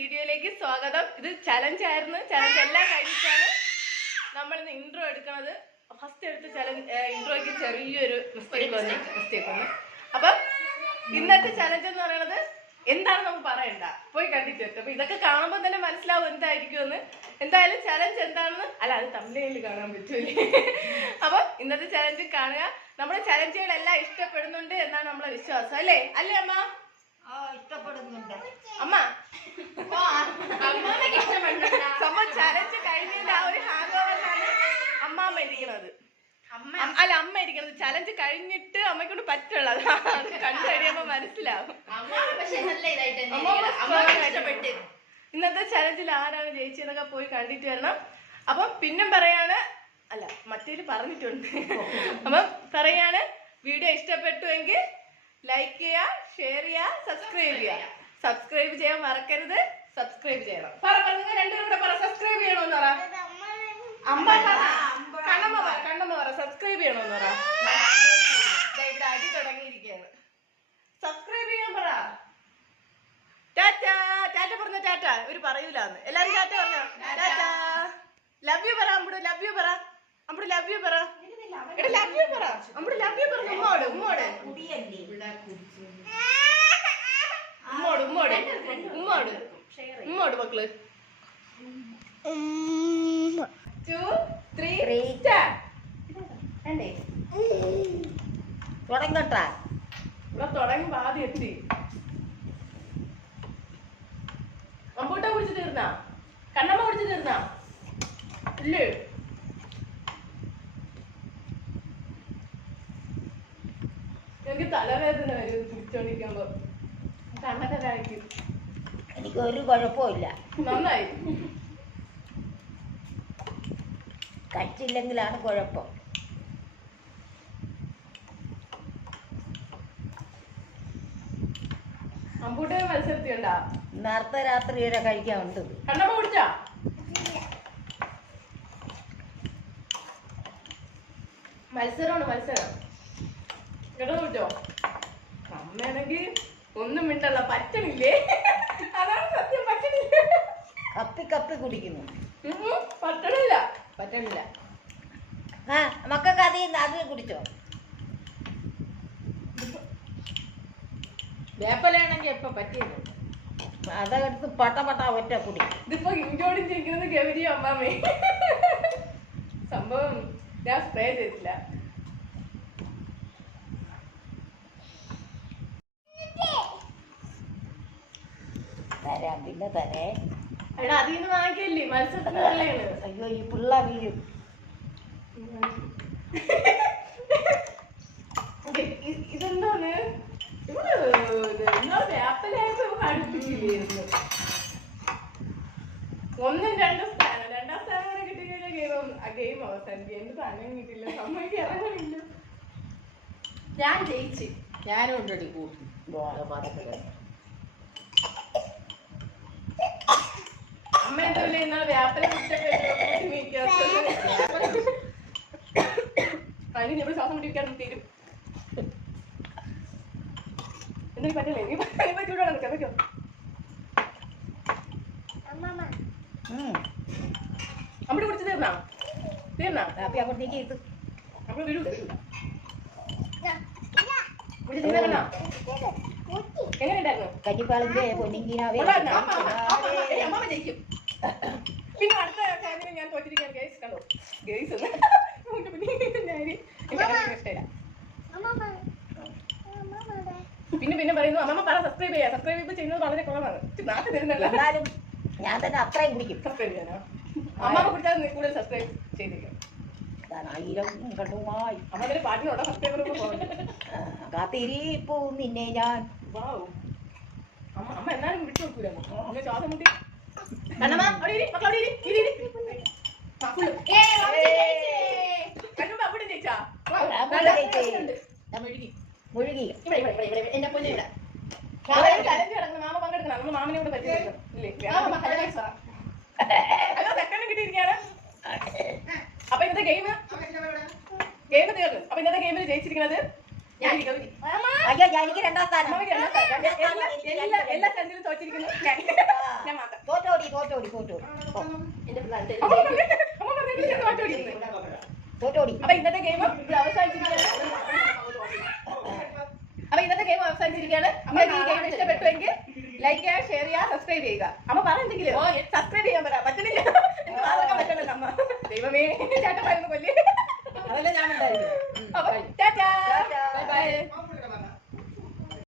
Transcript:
വീഡിയോയിലേക്ക് സ്വാഗതം. ഇത് ചലഞ്ച് ആയിരുന്നു. ചലഞ്ച് എല്ലാം കഴിഞ്ഞിട്ടാണ് നമ്മൾ ഇന്ന് ഇൻട്രോ എടുക്കുന്നത്. ഫസ്റ്റ് എടുത്ത ചലഞ്ച് ഇൻട്രോയ്ക്ക് ചെറിയൊരു മിസ്റ്റേക്ക് വന്നു. മിസ്റ്റേക്ക് വന്നു. അപ്പം ഇന്നത്തെ ചലഞ്ച് എന്ന് പറയുന്നത് എന്താണ് നമുക്ക് പറയണ്ട. പോയി കണ്ടിട്ട് അപ്പൊ ഇതൊക്കെ കാണുമ്പോൾ തന്നെ മനസ്സിലാവും എന്തായിരിക്കും എന്ന് എന്തായാലും ചലഞ്ച് എന്താണെന്ന് അല്ല അത് തമിഴിൽ കാണാൻ പറ്റൂലേ. അപ്പൊ ഇന്നത്തെ ചലഞ്ച് കാണുക. നമ്മുടെ ചലഞ്ചുകളെല്ലാം ഇഷ്ടപ്പെടുന്നുണ്ട് എന്നാണ് നമ്മളെ വിശ്വാസം അല്ലേ? അല്ലേ അമ്മ? ഇഷ്ടപ്പെടുന്നുണ്ട്. അമ്മ സംഭവം ചലഞ്ച് കഴിഞ്ഞതിന്റെ ആ ഒരു ഹാങ് ഓവറിലാണ് അമ്മാമ്മ ഇരിക്കുന്നത് അമ്മ? അല്ല അമ്മ ഇരിക്കുന്നത് ചലഞ്ച് കഴിഞ്ഞിട്ട് അമ്മയ്ക്കൊണ്ട് പറ്റുള്ളത്. അത് കണ്ടു കഴിയുമ്പോ മനസ്സിലാവും. ഇന്നത്തെ ചലഞ്ചിൽ ആരാണ് ജയിച്ചതെന്നൊക്കെ പോയി കണ്ടിട്ട് വരണം. അപ്പം പിന്നെ പറയാണ് അല്ല മറ്റേൽ പറഞ്ഞിട്ടുണ്ട്. അപ്പം പറയാണ് വീഡിയോ ഇഷ്ടപ്പെട്ടുവെങ്കിൽ ലൈക്ക് ചെയ്യുക ഷെയർ ചെയ്യുക സബ്സ്ക്രൈബ് ചെയ്യുക. സബ്സ്ക്രൈബ് ചെയ്യാൻ മറക്കരുത്. സബ്സ്ക്രൈബ് ചെയ്യണം. പറ പറ നിങ്ങൾ രണ്ടുപേരും കൂടെ പറ സബ്സ്ക്രൈബ് ചെയ്യണമെന്ന് പറ. അമ്മ കണ്ണമ്മ പറ കണ്ണമ്മ പറ സബ്സ്ക്രൈബ് ചെയ്യണമെന്ന് പറ. ദേ ഇവിടെ അടി തുടങ്ങിയിരിക്കുകയാണ്. സബ്സ്ക്രൈബ് ചെയ്യാൻ പറ. ടാറ്റ ടാറ്റ പറഞ്ഞ ടാറ്റ. ഒരു പറയൂലാന്ന്. എല്ലാരും ടാറ്റ പറഞ്ഞോ? ടാറ്റ. ലവ് യു പറ അമ്പുട് ലവ് യു പറ. അമ്പുട് ലവ് യു പറ. എടാ ലവ് യു പറ. അമ്പുട് ലവ് യു പറ. ഉമ്മോട് ഉമ്മോട് കുടിയല്ലേ? ഉമ്മോട് ഉമ്മോട് ഉമ്മോട്. ഉമ്മോട് മക്കൾ. ടു ത്രീ തുടങ്ങട്ടാ. ഇവിടെ തുടങ്ങുമ്പോ ആദ്യം എത്തി. അമ്പൂട്ട കുടിച്ച് തീർന്നാ കണ്ണമ്മ കുടിച്ച് തീർന്നാ ഇല്ലേ? എനിക്ക് തലവേദന വരും കഴിക്കും എനിക്ക് ഒരു കുഴപ്പമില്ല നന്നായി. കഴിച്ചില്ലെങ്കിലാണ് കുഴപ്പം. അമ്പൂട്ട മത്സരത്തിയുണ്ടാ നേരത്തെ രാത്രി വരെ കഴിക്കാറുണ്ട്. കണ്ണമ്മ കുടിച്ചാ? മത്സരമാണ് മത്സരം. കേട്ടോ കുടിച്ചോ? അമ്മയാണെങ്കിൽ ഒന്നും മിണ്ടല്ല പറ്റണില്ലേ? അതാണ് സത്യം പറ്റണില്ല? കപ്പി കപ്പി കുടിക്കുന്നു. പറ്റണില്ല. പറ്റണില്ല. ആ മക്കൾക്ക് അതിൽ അത് കുടിച്ചോ? വേപ്പലയാണെങ്കിൽ എപ്പൊ പറ്റിയത്? അതെടുത്ത് പട്ട പട്ട ഒറ്റ കുടി. ഇതിപ്പോ ഇഞ്ചോടി ചിരിക്കുന്നത് ഗൗരി അമ്മാമേ സംഭവം ഞാൻ സ്പ്രേ ചെയ്തില്ല വാങ്ങിക്കല്ലേ? മത്സരത്തിന് അയ്യോ ഈ പിള്ള വീഴും. ഓക്കേ, ഇതെന്താണ്? ഒന്നും രണ്ടും സ്ഥാനം രണ്ടാം സ്ഥാനം വരെ കിട്ടിക്കഴിഞ്ഞാൽ ഗെയിം ഗെയിം അവസാനിക്കും. എന്ത് സ്ഥാനം കിട്ടില്ല? സമ്മതിക്ക് ഇറങ്ങണില്ല ഞാൻ ജയിച്ച്. ഞാനും ഉണ്ടടി കൂട്ടി എന്തല്ലേ ഇന്നലെ വ്യാപന പനി ഇവിടെ ശ്വാസം മുട്ടിക്കാൻ തീരും. എന്തെങ്കിലും പറ്റില്ലേ നീ പറ്റൂടെ നിൽക്കാൻ പറ്റോ ഉം. അവിടെ കുടിച്ച് തീർന്നാ? തീർന്നാ? കാപ്പി അങ്ങോട്ടേക്ക് ഇത്. അപ്പോൾ വരൂ എങ്ങനെയുണ്ടായിരുന്നു? കഞ്ഞിപ്പാളിന്റെ പൊന്നിങ്കിനാവേ? അമ്മ, ജയിക്കും. പിന്നെ അടുത്ത ടൈമിൽ ഞാൻ തോറ്റിരിക്കാൻ ഗേസ് കണ്ടോ? ഗേസ് പിന്നെ പിന്നെ പറയുന്നു അമ്മമ്മ പറ സബ്സ്ക്രൈബ് ചെയ്യാം. സബ്സ്ക്രൈബ് ചെയ്യുന്നത് വളരെ കുറവാണ്. നാട്ടിൽ തരുന്നല്ല എന്നാലും ഞാൻ തന്നെ അത്രയും കുടിക്കും. സബ്സ്ക്രൈബ് ചെയ്യാനോ? അമ്മമ്മ കുടിച്ചാൽ കൂടുതൽ സബ്സ്ക്രൈബ് പോകുന്നുണ്ട് കാത്തിരിപ്പൂ നിന്നെ ഞാൻ. വാവ് അമ്മ അമ്മ എന്നാലും വിട്ടു നോക്കൂല അമ്മ ശ്വാസം മുട്ടി മെഴുകി. എന്റെ പൊന്നു ഇവിടെ മാമ ചലഞ്ച് കിടക്കുന്നു മാമ പങ്കെടുക്കണം നമ്മൾ മാമനെ ഇവിടെ പറ്റില്ല ഇല്ലേ മാമ ഹലോ ഹലോ സെക്കൻഡ് കിട്ടിയിരിക്കുകയാണ് അപ്പൊ ഇന്നത്തെ ഗെയിം ഗെയിം തീർന്നു അപ്പൊ ഇന്നത്തെ ഗെയിമിൽ ജയിച്ചിരിക്കുന്നത് ഞാൻ ഗൗരി അയ്യോ ഞാൻ എനിക്ക് രണ്ടാം സ്ഥാനം. എല്ലാ തോറ്റിരിക്കുന്നു. ഞാൻ മാത്രം. തോറ്റോടി തോറ്റോടി തോറ്റോടി. അപ്പൊ ഇന്നത്തെ ഗെയിം അവസാനിച്ചിരിക്കുകയാണ്. അപ്പൊ ഇന്നത്തെ ഗെയിം അവസാനിച്ചിരിക്കുകയാണ്. അമ്മ ഈ ഗെയിം ഇഷ്ടപ്പെട്ടുവെങ്കിൽ ലൈക്ക് ചെയ്യുക ഷെയർ ചെയ്യുക സബ്സ്ക്രൈബ് ചെയ്യുക. അമ്മ പറഞ്ഞെങ്കിലും സബ്സ്ക്രൈബ്